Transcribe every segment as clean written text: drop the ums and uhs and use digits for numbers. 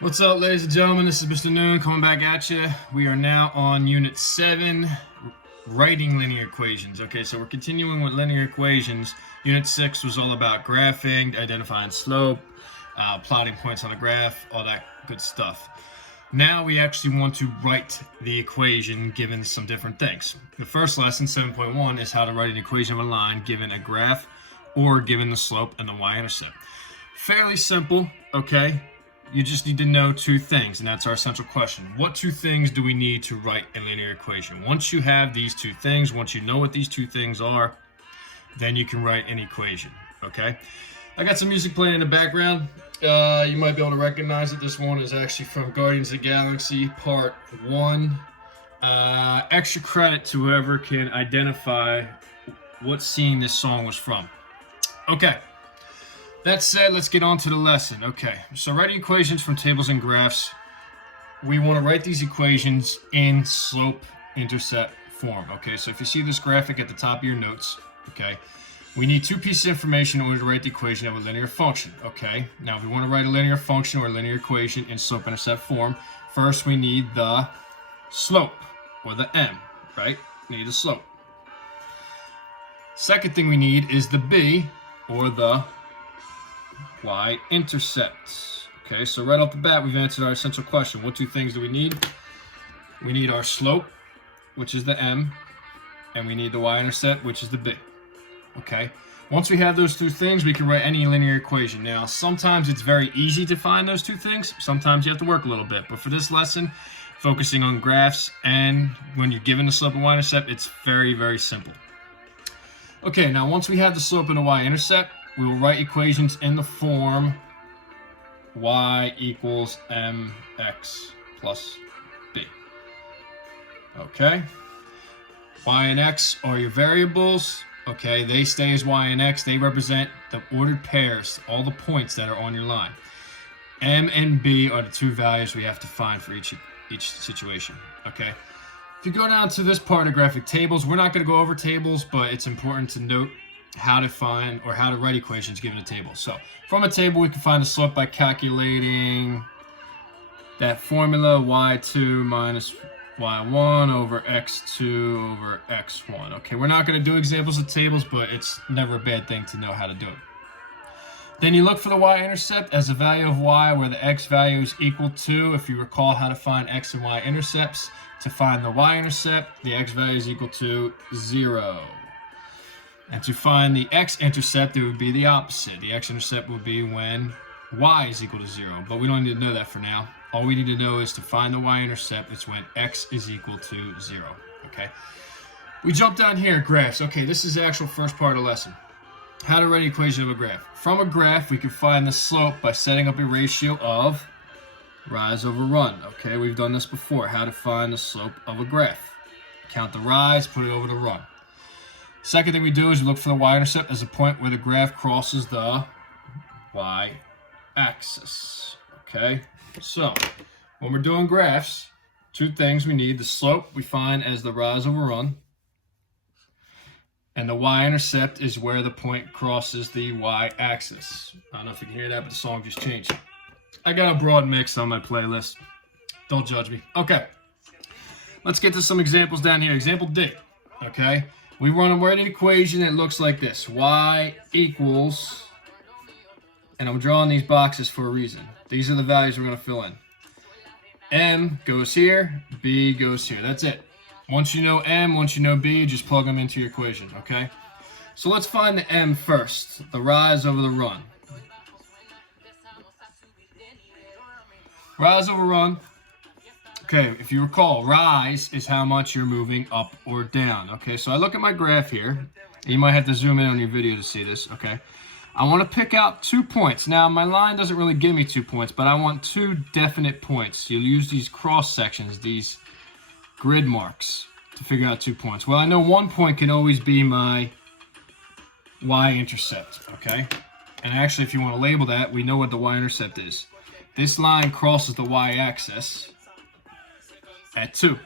What's up, ladies and gentlemen? This is Mr. Noon coming back at you. We are now on Unit 7, writing linear equations. Okay, so we're continuing with linear equations. Unit 6 was all about graphing, identifying slope, plotting points on a graph, all that good stuff. Now we actually want to write the equation given some different things. The first lesson, 7.1, is how to write an equation of a line given a graph or given the slope and the y-intercept. Fairly simple, okay? You just need to know two things, and that's our central question. What two things do we need to write a linear equation? Once you have these two things, once you know what these two things are, then you can write an equation, okay? I got some music playing in the background. You might be able to recognize it. This one is actually from Guardians of the Galaxy Part 1. Extra credit to whoever can identify what scene this song was from. Okay. That said, let's get on to the lesson. Okay, so writing equations from tables and graphs, we want to write these equations in slope-intercept form. Okay, so if you see this graphic at the top of your notes, okay, we need two pieces of information in order to write the equation of a linear function. Okay, now if we want to write a linear function or a linear equation in slope-intercept form, first we need the slope, or the m, right? We need the slope. Second thing we need is the b, or the y-intercept. Okay, so right off the bat, we've answered our essential question. What two things do we need? We need our slope, which is the m, and we need the y-intercept, which is the b. Okay, once we have those two things, we can write any linear equation. Now, sometimes it's very easy to find those two things. Sometimes you have to work a little bit. But for this lesson, focusing on graphs, and when you're given the slope and y-intercept, it's very, very simple. Okay, now once we have the slope and the y-intercept, we will write equations in the form y equals mx plus b. Okay? Y and x are your variables. Okay, they stay as y and x. They represent the ordered pairs, all the points that are on your line. M and b are the two values we have to find for each situation. Okay? If you go down to this part of graphic tables, we're not going to go over tables, but it's important to note how to find or how to write equations given a table. So from a table, we can find the slope by calculating that formula, y2 minus y1 over x2 over x1. Okay, we're not going to do examples of tables, but it's never a bad thing to know how to do it. Then you look for the y-intercept as a value of y where the x value is equal to, if you recall how to find x and y-intercepts, to find the y-intercept, the x value is equal to 0. And to find the x-intercept, it would be the opposite. The x-intercept would be when y is equal to 0. But we don't need to know that for now. All we need to know is to find the y-intercept, it's when x is equal to 0. Okay? We jump down here, graphs. Okay, this is the actual first part of the lesson. How to write an equation of a graph. From a graph, we can find the slope by setting up a ratio of rise over run. Okay, we've done this before. How to find the slope of a graph. Count the rise, put it over the run. Second thing we do is we look for the y-intercept as a point where the graph crosses the y-axis. Okay, so when we're doing graphs, two things we need. The slope we find as the rise over run, and the y-intercept is where the point crosses the y-axis. I don't know if you can hear that, but the song just changed. I got a broad mix on my playlist. Don't judge me. Okay, let's get to some examples down here. Example D, okay? We want to write an equation that looks like this. Y equals, and I'm drawing these boxes for a reason. These are the values we're going to fill in. M goes here, B goes here. That's it. Once you know M, once you know B, just plug them into your equation, okay? So let's find the M first, the rise over the run. Rise over run. Okay, if you recall, rise is how much you're moving up or down. Okay, so I look at my graph here. You might have to zoom in on your video to see this, okay? I want to pick out 2 points. Now, my line doesn't really give me 2 points, but I want 2 definite points. You'll use these cross sections, these grid marks, to figure out 2 points. Well, I know 1 point can always be my y-intercept, okay? And actually, if you want to label that, we know what the y-intercept is. This line crosses the y-axis at 2.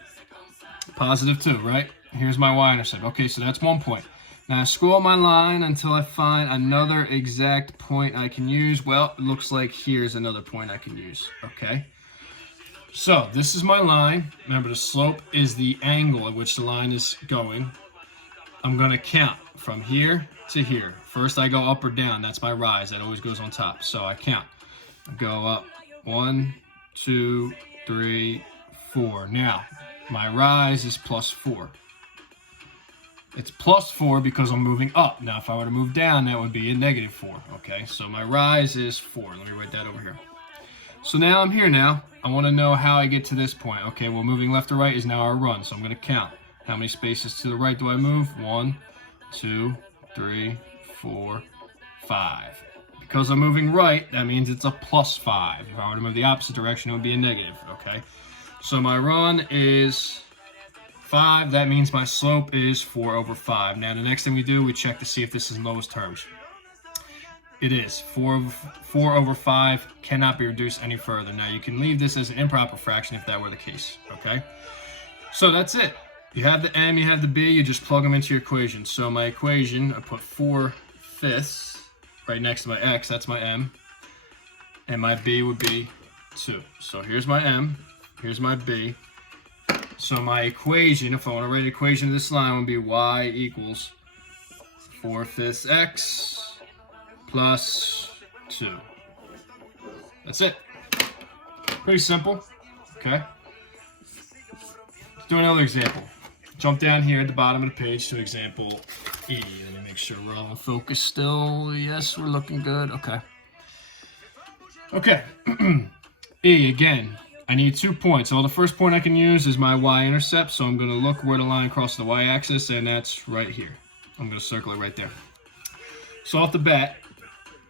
Positive 2, right? Here's my y-intercept. Okay, so that's 1 point. Now I scroll my line until I find another exact point I can use. Well, it looks like here's another point I can use, okay? So this is my line. Remember, the slope is the angle at which the line is going. I'm gonna count from here to here. First I go up or down, that's my rise, that always goes on top. So I count, I go up 1, 2, 3, 4. Now, my rise is +4. It's +4 because I'm moving up. Now, if I were to move down, that would be a -4, okay? So my rise is 4. Let me write that over here. So now I'm here now. I want to know how I get to this point. Okay, well, moving left to right is now our run, so I'm going to count. How many spaces to the right do I move? 1, 2, 3, 4, 5. Because I'm moving right, that means it's a +5. If I were to move the opposite direction, it would be a negative, okay? So my run is 5. That means my slope is 4/5. Now, the next thing we do, we check to see if this is in lowest terms. It is. 4/5 cannot be reduced any further. Now, you can leave this as an improper fraction if that were the case, okay? So that's it. You have the m, you have the b, you just plug them into your equation. So my equation, I put 4/5 right next to my x, that's my m, and my b would be 2. So here's my m, here's my b. So my equation, if I want to write an equation of this line, would be y equals 4/5 x plus 2. That's it. Pretty simple. Okay. Let's do another example. Jump down here at the bottom of the page to example E. Let me make sure we're all in focus still. Yes, we're looking good. Okay. Okay. E again. I need 2 points. So the first point I can use is my y-intercept. So I'm going to look where the line crosses the y-axis, and that's right here. I'm going to circle it right there. So off the bat,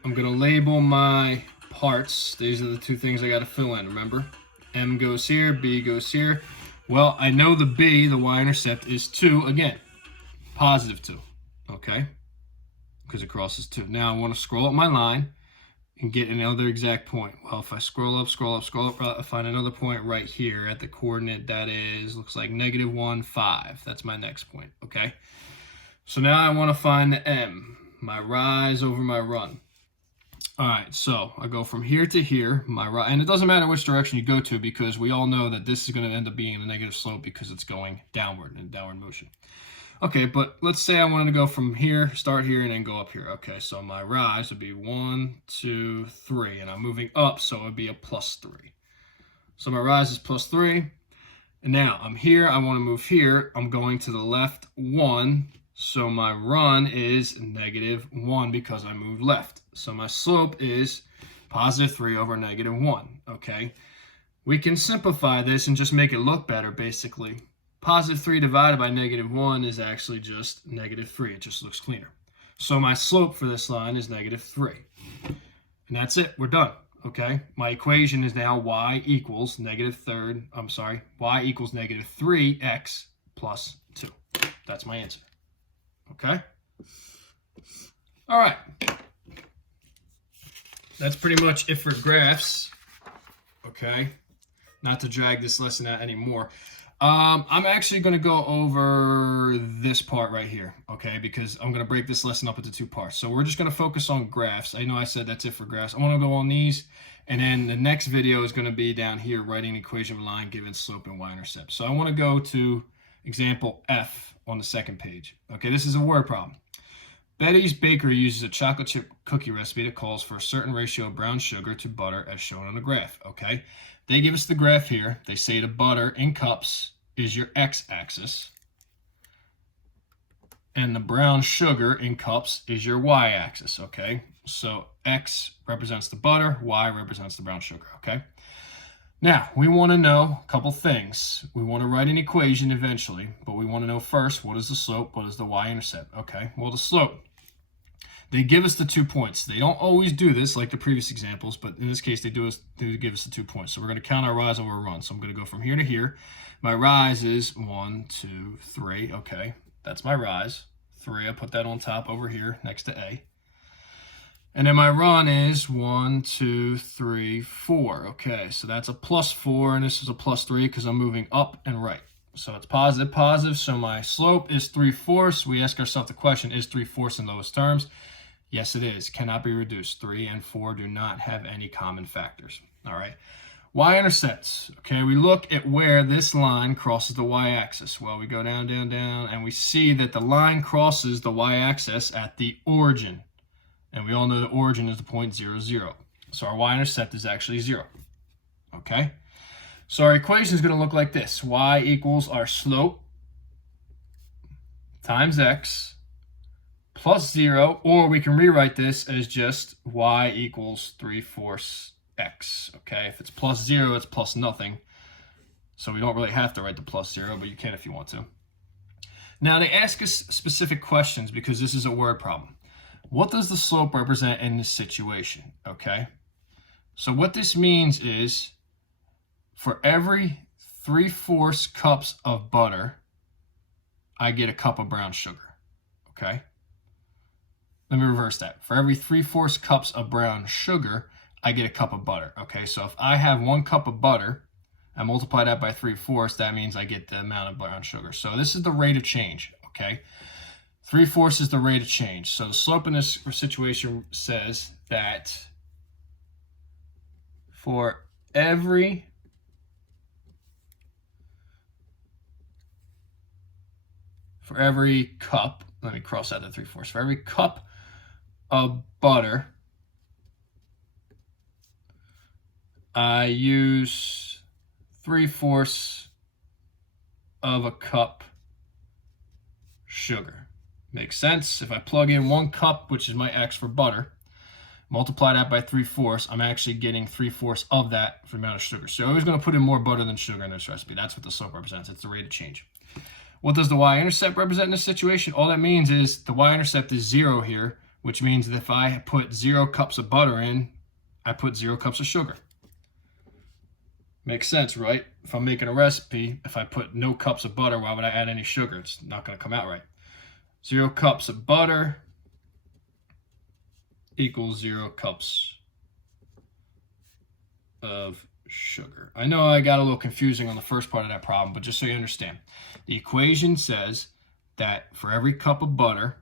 I'm going to label my parts. These are the 2 things I got to fill in, remember? M goes here, B goes here. Well, I know the B, the y-intercept, is 2, again, +2, okay? Because it crosses 2. Now I want to scroll up my line and get another exact point. Well, if I scroll up, I find another point right here at the coordinate that is, looks like -1, 5. That's my next point, okay? So now I want to find the M, my rise over my run. All right, so I go from here to here, and it doesn't matter which direction you go to because we all know that this is going to end up being a negative slope because it's going downward in downward motion. Okay, but let's say I wanted to go from here, start here, and then go up here. Okay, so my rise would be 1, 2, 3, and I'm moving up, so it would be a +3. So my rise is +3, and now I'm here, I want to move here, I'm going to the left 1, so my run is -1 because I moved left. So my slope is +3 over -1, okay? We can simplify this and just make it look better, basically. +3 divided by -1 is actually just -3. It just looks cleaner. So my slope for this line is -3. And that's it. We're done, okay? My equation is now y equals -3x plus 2. That's my answer. Okay? All right. That's pretty much it for graphs. Okay? Not to drag this lesson out anymore. I'm actually going to go over this part right here, okay? Because I'm going to break this lesson up into 2 parts. So we're just going to focus on graphs. I know I said that's it for graphs. I want to go on these, and then the next video is going to be down here, writing an equation of a line given slope and y-intercept. So I want to go to example F on the 2nd page. Okay, this is a word problem. Betty's Bakery uses a chocolate chip cookie recipe that calls for a certain ratio of brown sugar to butter as shown on the graph, okay? They give us the graph here. They say the butter in cups is your x-axis, and the brown sugar in cups is your y-axis, okay? So x represents the butter, y represents the brown sugar, okay? Now, we want to know a couple things. We want to write an equation eventually, but we want to know first, what is the slope, what is the y-intercept, okay? Well, the slope, they give us the 2 points. They don't always do this like the previous examples, but in this case, they do give us the 2 points. So we're going to count our rise over our run. So I'm going to go from here to here. My rise is 1, 2, 3, okay? That's my rise. 3, I put that on top over here next to A. And then my run is 1, 2, 3, 4. Okay, so that's a +4, and this is a +3 because I'm moving up and right. So it's positive, positive. So my slope is 3/4. We ask ourselves the question, is 3/4 in lowest terms? Yes, it is. Cannot be reduced. 3 and 4 do not have any common factors. All right. Y-intercepts. Okay, we look at where this line crosses the y-axis. Well, we go down, down, down, and we see that the line crosses the y-axis at the origin. And we all know the origin is the point 0, 0. So our y-intercept is actually 0. Okay? So our equation is going to look like this. Y equals our slope times x plus 0, or we can rewrite this as just y equals 3/4 x. Okay, if it's plus 0, it's plus nothing. So we don't really have to write the plus 0, but you can if you want to. Now they ask us specific questions because this is a word problem. What does the slope represent in this situation? Okay, so what this means is for every 3/4 cups of butter, I get a cup of brown sugar. Okay, let me reverse that. For every 3/4 cups of brown sugar, I get a cup of butter. Okay, so if I have 1 cup of butter, I multiply that by 3/4, that means I get the amount of brown sugar. So this is the rate of change, okay? 3/4 is the rate of change. So the slope in this situation says that for every cup, let me cross out the 3/4, for every cup of butter, I use 3/4 of a cup sugar. Makes sense? If I plug in 1 cup, which is my x for butter, multiply that by 3/4, I'm actually getting 3/4 of that for the amount of sugar. So I'm always going to put in more butter than sugar in this recipe. That's what the slope represents. It's the rate of change. What does the y-intercept represent in this situation? All that means is the y-intercept is 0 here, which means that if I put 0 cups of butter in, I put 0 cups of sugar. Makes sense, right? If I'm making a recipe, if I put no cups of butter, why would I add any sugar? It's not going to come out right. 0 cups of butter equals 0 cups of sugar. I know I got a little confusing on the first part of that problem, but just so you understand, the equation says that for every cup of butter,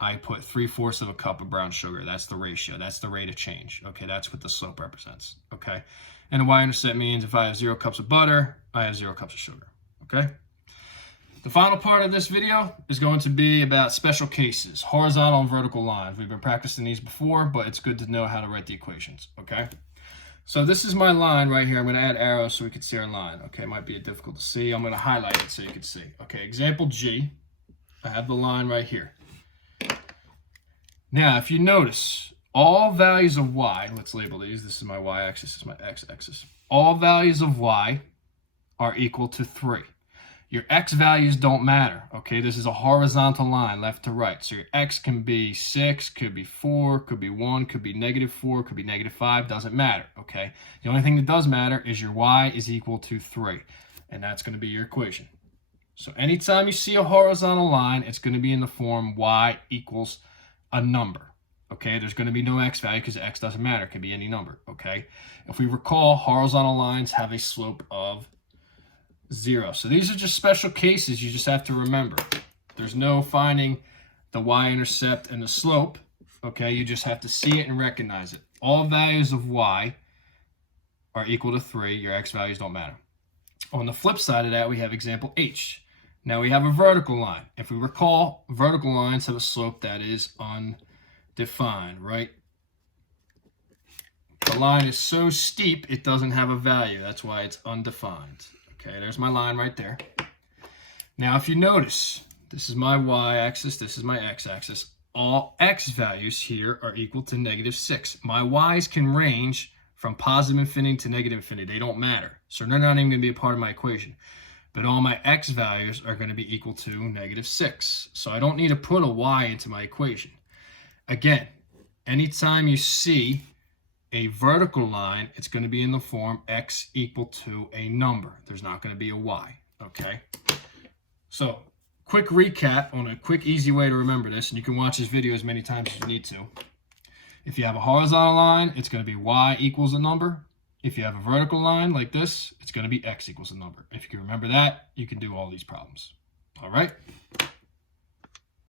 I put 3/4 of a cup of brown sugar. That's the ratio. That's the rate of change. Okay, that's what the slope represents. Okay, and the y-intercept means if I have 0 cups of butter, I have 0 cups of sugar. Okay. The final part of this video is going to be about special cases, horizontal and vertical lines. We've been practicing these before, but it's good to know how to write the equations. Okay. So this is my line right here. I'm going to add arrows so we can see our line. Okay, it might be difficult to see. I'm going to highlight it so you can see. Okay, example G. I have the line right here. Now, if you notice, all values of y, let's label these. This is my y-axis, this is my x-axis. All values of y are equal to 3. Your x values don't matter, okay? This is a horizontal line, left to right. So your x can be 6, could be 4, could be 1, could be -4, could be -5, doesn't matter, okay? The only thing that does matter is your y is equal to 3, and that's going to be your equation. So anytime you see a horizontal line, it's going to be in the form y equals a number, okay? There's going to be no x value because x doesn't matter. It can be any number, okay? If we recall, horizontal lines have a slope of 0. So these are just special cases you just have to remember. There's no finding the y-intercept and the slope, okay? You just have to see it and recognize it. All values of y are equal to 3. Your x values don't matter. On the flip side of that, we have example H. Now we have a vertical line. If we recall, vertical lines have a slope that is undefined, right? The line is so steep, it doesn't have a value. That's why it's undefined. Okay, there's my line right there. Now, if you notice, this is my y-axis, this is my x-axis. All x values here are equal to -6. My y's can range from positive infinity to negative infinity. They don't matter. So they're not even going to be a part of my equation. But all my x values are going to be equal to -6. So I don't need to put a y into my equation. Again, anytime you see a vertical line, it's going to be in the form x equal to a number. There's not going to be a y, okay? So, quick recap on a quick, easy way to remember this, and you can watch this video as many times as you need to. If you have a horizontal line, it's going to be y equals a number. If you have a vertical line like this, it's going to be x equals a number. If you can remember that, you can do all these problems. All right?